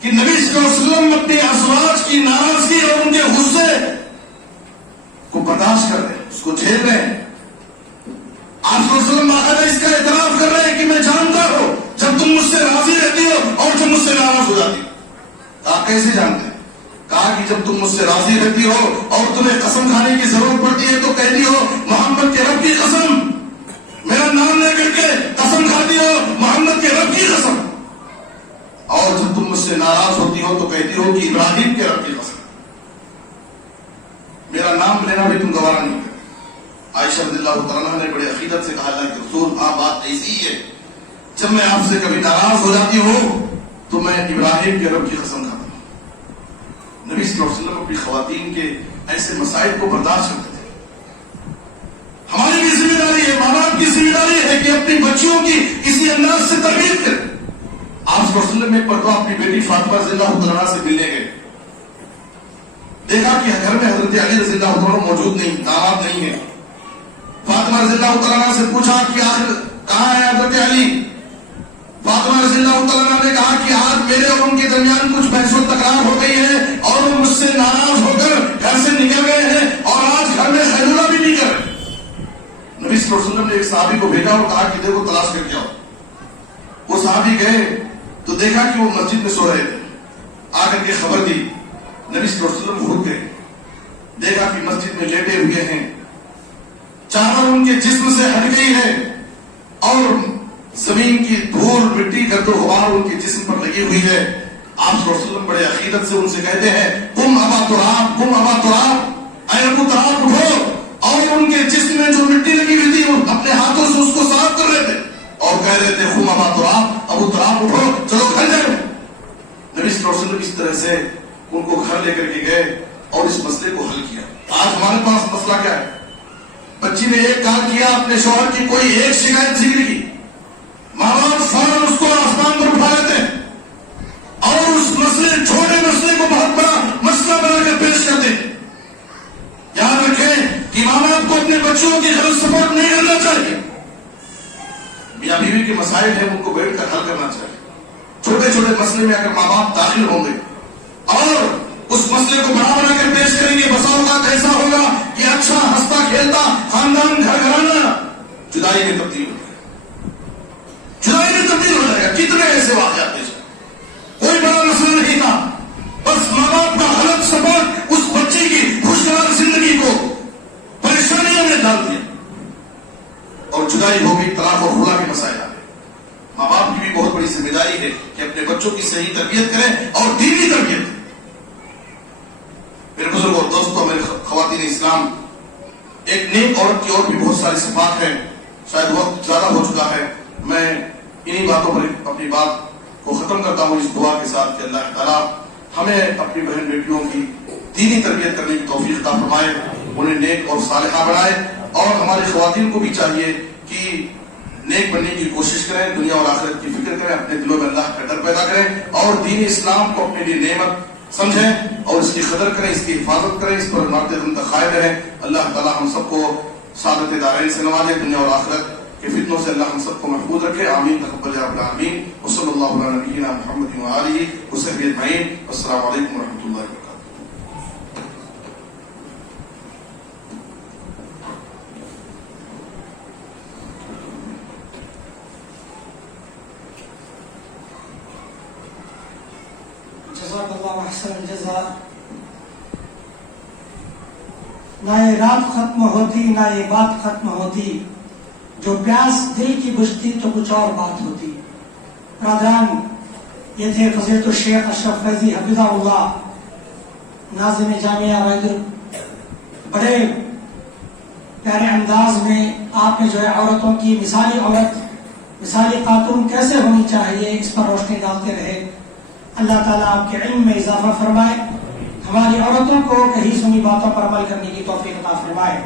کہ نبی صلی اللہ علیہ وسلم اپنی ازواج کی ناراضگی اور ان کے غصے کو برداشت کر رہے ہیں، اس کو جھیل رہے ہیں. آپ صلی اللہ علیہ وسلم باقاعدہ اس کا اعتراف کر رہے ہیں کہ میں جانتا ہوں جب تم مجھ سے راضی رہتی ہو اور جب مجھ سے ناراض ہو جاتی ہو. کہا کیسے جانتے ہیں؟ کہا کہ جب تم مجھ سے راضی رہتی ہو اور تمہیں قسم کھانے کی ضرورت پڑتی ہے تو کہتی ہو محمد کے رب کی قسم, میرا نام لے کر کے قسم کھاتی ہو محمد کے رب کی قسم, اور جب تم مجھ سے ناراض ہوتی ہو تو کہتی ہو کہ ابراہیم کے رب کی قسم. میرا نام لینا بھی تم گوارا نہیں کرتے. عائشہ رضی اللہ تعالیٰ عنہا نے بڑے عقیدت سے کہا اللہ کے رسول بات ایسی ہی ہے, جب میں آپ سے کبھی ناراض ہو جاتی ہوں تو میں ابراہیم کے رب کی قسم کھاتا ہوں. نبی صلی اللہ علیہ وسلم اپنی خواتین کے ایسے مسائل کو برداشت کرتے تھے. ہماری بھی ذمہ داری ہے, ماں باپ کی ذمہ داری ہے کہ اپنی بچیوں کی اسی انداز سے تربیت کریں. آپ صلی اللہ علیہ وسلم ایک مرتبہ اپنی بیٹی فاطمہ رضی اللہ تعالیٰ عنہا سے ملنے گئے. دیکھا کہ گھر میں حضرت علی رضی اللہ تعالیٰ موجود نہیں, داماد نہیں ہے. فاطمہ رضی اللہ تعالیٰ عنہا سے پوچھا کہ آخر کہاں ہے حضرت علی؟ فاطمہ رضی اللہ تعالیٰ نے کہا کہ آج میرے اور ان کے درمیان کچھ بحث و تکرار ہو گئی ہے اور وہ مجھ سے ناراض ہو کر گھر سے نکل گئے ہیں اور آج گھر میں خیرولہ بھی نہیں کر رہے. نبی صلی اللہ علیہ وسلم نے ایک صحابی کو بھیجا اور کہا کہ دیکھو تلاش کر کے آؤ. وہ صحابی گئے تو دیکھا کہ وہ مسجد میں سو رہے تھے. آ کر کے خبر دی. نبی صلی اللہ علیہ وسلم خود گئے, دیکھا کہ مسجد میں لیٹے ہوئے ہیں, چادر ان کے جسم سے ہٹ گئی ہے اور زمین کی دھول مٹی گرد و غبار ان کے جسم پر لگی ہوئی ہے. آپ صلی اللہ علیہ وسلم بڑے عقیدت سے ان سے کہتے ہیں قم ابا تراب, قم ابا تراب, اے ابو تراب اٹھو. اور ان کے جسم میں جو مٹی لگی ہوئی تھی اپنے ہاتھوں سے اس کو صاف کر رہے تھے اور کہہ رہے تھے قم ابا تراب, ابو تراب اٹھو, چلو گھر جاؤ. نبی صلی اللہ علیہ وسلم اس طرح سے ان کو گھر لے کر کے گئے اور اس مسئلے کو حل کیا. آج ہمارے پاس مسئلہ کیا ہے؟ بچی نے ایک کام کیا, اپنے شوہر کی کوئی ایک شکایت ذکر کی, ماں باپ فوراً اس کو آسمان پر اٹھا لیتے ہیں اور اس مسئلے, چھوٹے مسئلے کو بہت بڑا مسئلہ بنا کر پیش کرتے ہیں. یاد رکھیں کہ ماں باپ کو اپنے بچوں کی غلط سپورٹ نہیں کرنا چاہیے. میاں بیوی کے مسائل ہیں ان کو بیٹھ کر حل کرنا چاہیے. چھوٹے چھوٹے مسئلے میں اگر ماں باپ داخل ہوں گے اور اس مسئلے کو بڑا بنا کر پیش کریں گے, بسا اوقات ایسا ہوگا کہ اچھا ہنستا کھیلتا خاندان گھر گھرانا جدائی میں تبدیل ہو جائے گا. جدائی میں تبدیل ہو جائے گا. کتنے ایسے واقعات پیش آئے, کوئی بڑا مسئلہ نہیں تھا, بس ماں باپ کا غلط سپورٹ اس بچے کی خوشگوار زندگی کو پریشانیوں میں ڈال دیا اور جدائی ہو گئی, طلاق اور خلا کے مسائل آ گئے. ماں باپ کی بھی بہت بڑی ذمہ داری ہے کہ اپنے بچوں کی صحیح تربیت کریں اور دینی تربیت. میرے بزرگ اور دوستوں, میرے خواتین اسلام, ایک نیک عورت کی اور بھی بہت ساری صفات ہیں. شاید وقت زیادہ ہو چکا ہے, میں انہی باتوں پر اپنی بات کو ختم کرتا ہوں اس دعا کے ساتھ کہ اللہ تعالیٰ ہمیں اپنی بہن بیٹیوں کی دینی تربیت کرنے کی توفیق عطا فرمائے, انہیں نیک اور صالحہ بنائے. اور ہماری خواتین کو بھی چاہیے کہ نیک بننے کی کوشش کریں, دنیا اور آخرت کی فکر کریں, اپنے دلوں میں اللہ کا ڈر پیدا کریں اور دین اسلام کو اپنے لیے نعمت سمجھیں اور اس کی قدر کریں, اس کی حفاظت کریں, اس پر مرتے دم تک قائم رہیں. اللہ تعالیٰ ہم سب کو سعادت دارین سے نوازے, دنیا اور آخرت کے فتنوں سے اللہ ہم سب کو محفوظ رکھے. آمین. تقبل یا رب العالمین. وصلی اللہ علی نبینا محمد و آلہ وصحبہ اجمعین. السلام علیکم و رحمۃ اللہ وبرکاتہ. جزاک اللہ احسن الجزا. نہ یہ رات ختم ہوتی نہ یہ بات ختم ہوتی, جو پیاس دل کی بجھتی تو کچھ اور بات ہوتی. برادران, یہ تھے فضیلت الشیخ اشرف فیضی حفظہ اللہ, ناظم جامعہ رائدر. بڑے پیارے انداز میں آپ نے جو ہے عورتوں کی مثالی عورت, مثالی خاتون کیسے ہونی چاہیے اس پر روشنی ڈالتے رہے. اللہ تعالیٰ آپ کے علم میں اضافہ فرمائے, ہماری عورتوں کو کہیں سنی باتوں پر عمل کرنے کی توفیق عطا فرمائے.